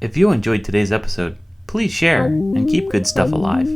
If you enjoyed today's episode, please share and keep good stuff alive.